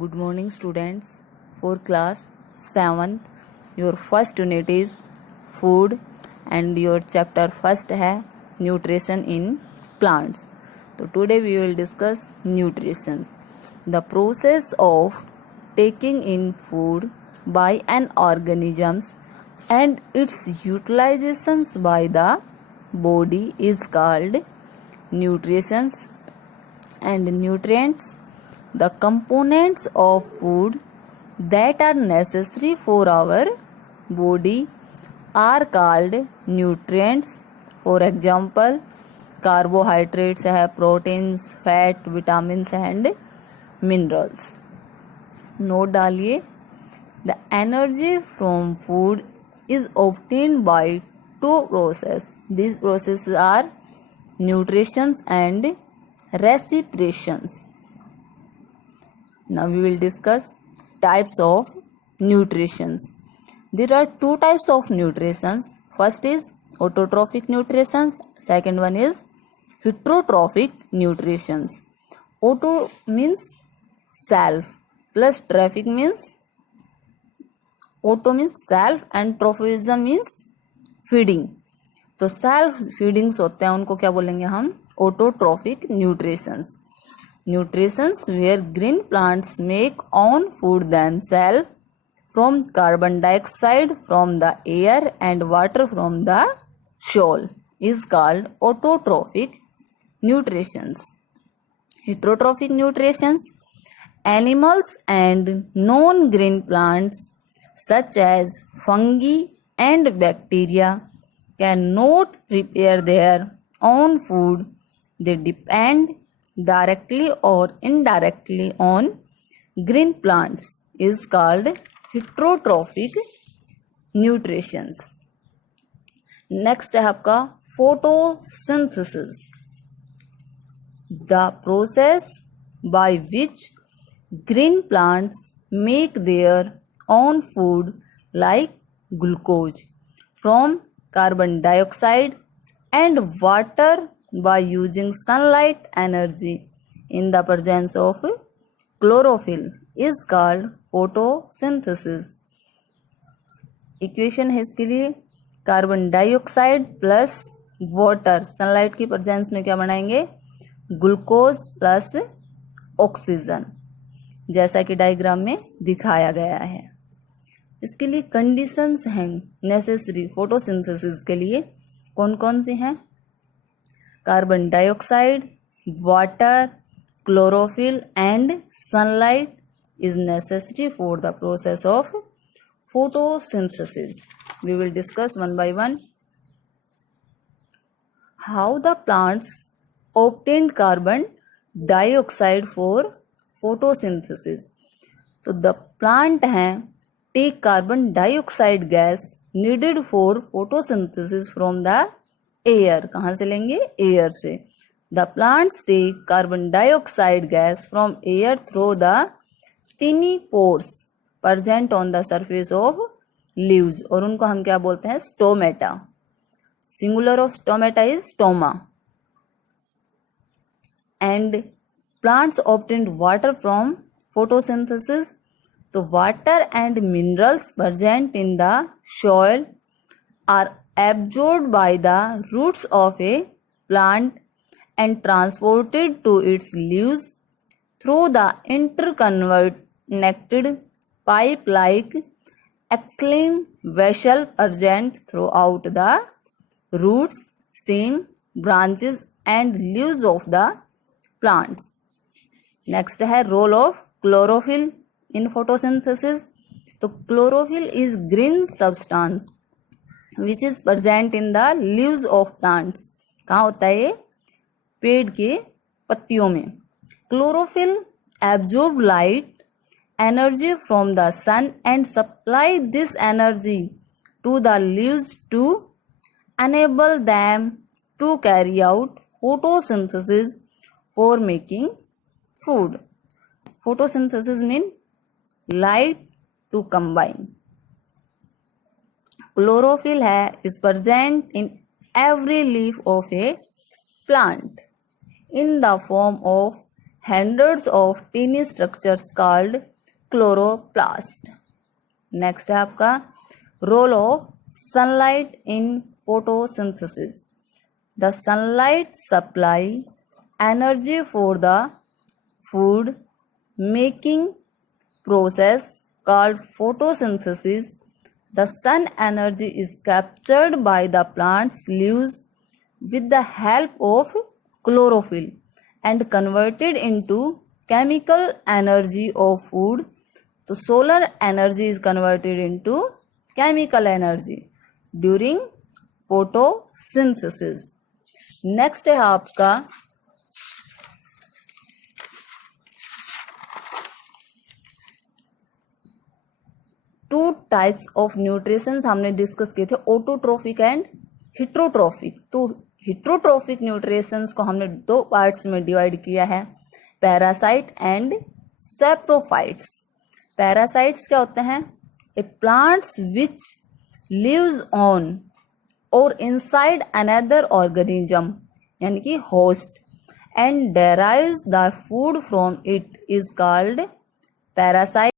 Good morning, students. For class 7th, your first unit is food and your chapter first है nutrition in plants. So today we will discuss nutrition. The process of taking in food by an organisms and its utilizations by the body is called nutrition. And nutrients, the components of food that are necessary for our body are called nutrients. For example, carbohydrates है, proteins, fat, vitamins and minerals. Note डालिए, the energy from food is obtained by two processes. These processes are nutrition and respiration. Now we will discuss types of nutrition. There are two types of nutrition. First is autotrophic nutrition. Second one is heterotrophic nutrition. Auto means self plus trophic means auto means self and trophism means feeding. तो self feedings होते हैं उनको क्या बोलेंगे हम? autotrophic nutritions. Nutritions where green plants make own food themselves from carbon dioxide from the air and water from the soil is called autotrophic nutritions. Heterotrophic nutritions, animals and non-green plants such as fungi and bacteria cannot prepare their own food. They depend directly or indirectly on green plants is called heterotrophic nutrition. Next है आपका photosynthesis, the process by which green plants make their own food like glucose from carbon dioxide and water by using sunlight energy in the presence of chlorophyll is called photosynthesis. Equation है इसके लिए, carbon dioxide plus water sunlight की presence में क्या बनाएंगे? Glucose plus oxygen, जैसा कि diagram में दिखाया गया है. इसके लिए कंडीशंस हैं नेसेसरी फोटोसिंथेसिस के लिए. कौन कौन सी हैं? Carbon dioxide, water, chlorophyll and sunlight is necessary for the process of photosynthesis. We will discuss one by one how the plants obtain carbon dioxide for photosynthesis. तो the plant हैं take carbon dioxide gas needed for photosynthesis from the air. कहाँ से लेंगे? Air से. The plants take carbon dioxide gas from air through the tiny pores present on the surface of leaves. और उनको हम क्या बोलते हैं? Stomata. Singular of stomata is stoma. And plants obtain water from photosynthesis. तो water and minerals present in the soil are absorbed by the roots of a plant and transported to its leaves through the interconnected pipe-like xylem vessel present throughout the roots, stem, branches and leaves of the plants. Next है role of chlorophyll in photosynthesis. तो chlorophyll is green substance which is present in the leaves of plants. कहाँ होता है ये? पेड़ के पत्तियों में. Chlorophyll absorb light energy from the sun and supply this energy to the leaves to enable them to carry out photosynthesis for making food. Photosynthesis means light to combine. Chlorophyll है is present in every leaf of a plant in the form of hundreds of teeny structures called chloroplast. Next है आपका role of sunlight in photosynthesis. The sunlight supply energy for the food making process called photosynthesis. The sun energy is captured by the plant's leaves with the help of chlorophyll and converted into chemical energy of food. तो solar energy is converted into chemical energy during photosynthesis. Next है आपका two types of nutritions हमने discuss किए थे, autotrophic and heterotrophic. तो heterotrophic nutritions को हमने दो पार्ट्स में डिवाइड किया है, पैरासाइट एंड सैप्रोफाइट्स. पैरासाइट्स क्या होते हैं? ए प्लांट्स विच लिव्स ऑन और इनसाइड अनदर ऑर्गेनिज्म, यानी कि host, and डेराइव्स the food from it is called parasite.